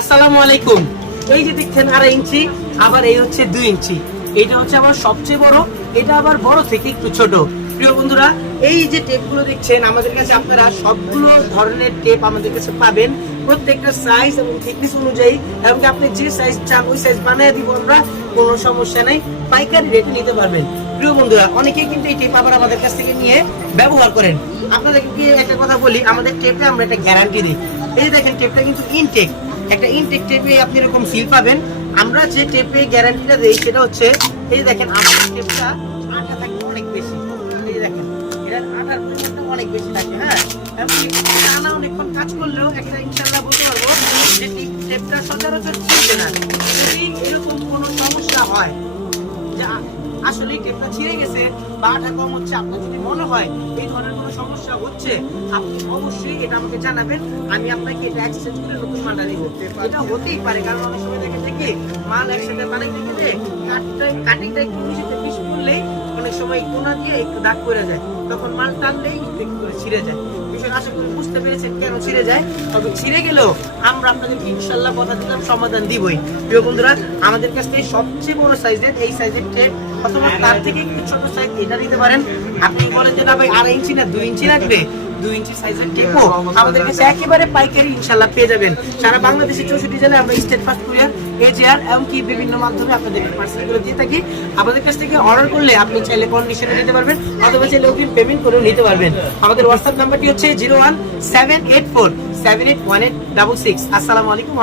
আসসালামু আলাইকুম। এই যে দেখছেন 2.5 ইঞ্চি, আবার এই হচ্ছে 2 ইঞ্চি। এটা হচ্ছে আমার সবচেয়ে বড়, এটা আবার বড় থেকে একটু ছোট। প্রিয় বন্ধুরা, এই যে টেপগুলো দেখছেন আমাদের কাছে, আপনারা সবগুলো ধরনের টেপ আমাদের কাছে পাবেন, প্রত্যেকটা সাইজ এবং থিকনেস অনুযায়ী, এবং আপনি যে সাইজ চান ওই সাইজ বানিয়ে দিব আমরা, কোনো সমস্যা নেই, পাইকারি রেটে নিতে পারবেন। প্রিয় বন্ধুরা, অনেকেই কিন্তু এই টেপ আবার আমাদের কাছ থেকে নিয়ে ব্যবহার করেন। আপনাদেরকে একটা কথা বলি, আমাদের টেপে আমরা একটা গ্যারান্টি দিই। এই দেখেন টেপটা কিন্তু ইনটেক, একটা ইনটেক টেপে আপনি এরকম সিল পাবেন। আমরা যে টেপে গ্যারান্টিটা দেই সেটা হচ্ছে, এই দেখেন আমাদের টেপটা আঠা থাকে অনেক বেশি। এই দেখেন এটার আঠার পরিমাণটা অনেক বেশি থাকে। হ্যাঁ, এমনকি টানা অনেকক্ষণ কাজ করলেও একটা ইনশাল্লাহ বলতে পারবো যে টেপটা সচরাচর ছিঁড়বে না। যদি এরকম কোনো সমস্যা হয় যে আসলে টেপটা ছিঁড়ে গেছে বা আঠা কম হচ্ছে, আপনার যদি মনে হয় এই ধরনের কোনো সমস্যা হচ্ছে, আপনি অবশ্যই এটা আমাকে জানাবেন। আমি আপনাকে এটা এক্সচেঞ্জ করে নতুন মালটা দিব। এটা হতেই পারে, কারণ অনেক সময় দেখে দেখি মাল একসাথে বানাইতে গেলে কাটিংটা একটু মিশিতে বিষ করলেই অনেক সময় কোনা দিয়ে একটু দাগ করে যায়, তখন মাল টানলেই একটু করে ছিঁড়ে যায়। বিষয়টা আশা করি বুঝতে পেরেছেন কেন ছিঁড়ে যায়। তবে ছিঁড়ে গেলেও আমরা আপনাদেরকে ইনশাল্লাহ কথা দিলাম সমাধান দিবই। প্রিয় বন্ধুরা, আমাদের কাছ থেকে সবচেয়ে বড় সাইজের এই সাইজের টেপ অথবা তার থেকে একটু ছোট সাইজ এটা নিতে পারেন। আপনি বলেন যে না ভাই 2.5 ইঞ্চি না 2 ইঞ্চি লাগবে, 2 ইঞ্চি সাইজের টেপও আমাদের কাছে একেবারে পাইকারি ইনশাল্লাহ পেয়ে যাবেন। সারা বাংলাদেশে 64 জেলায় আমরা স্টেট ফাস্ট কুরিয়ার, এজিআর এমনকি বিভিন্ন মাধ্যমে আপনাদের পার্সেলগুলো দিয়ে থাকি। আমাদের কাছ থেকে অর্ডার করলে আপনি চাইলে কন্ডিশনে নিতে পারবেন, অথবা চাইলে অগ্রিম পেমেন্ট করেও নিতে পারবেন। আমাদের হোয়াটসঅ্যাপ নাম্বারটি হচ্ছে 01784781866। আসসালামু আলাইকুম।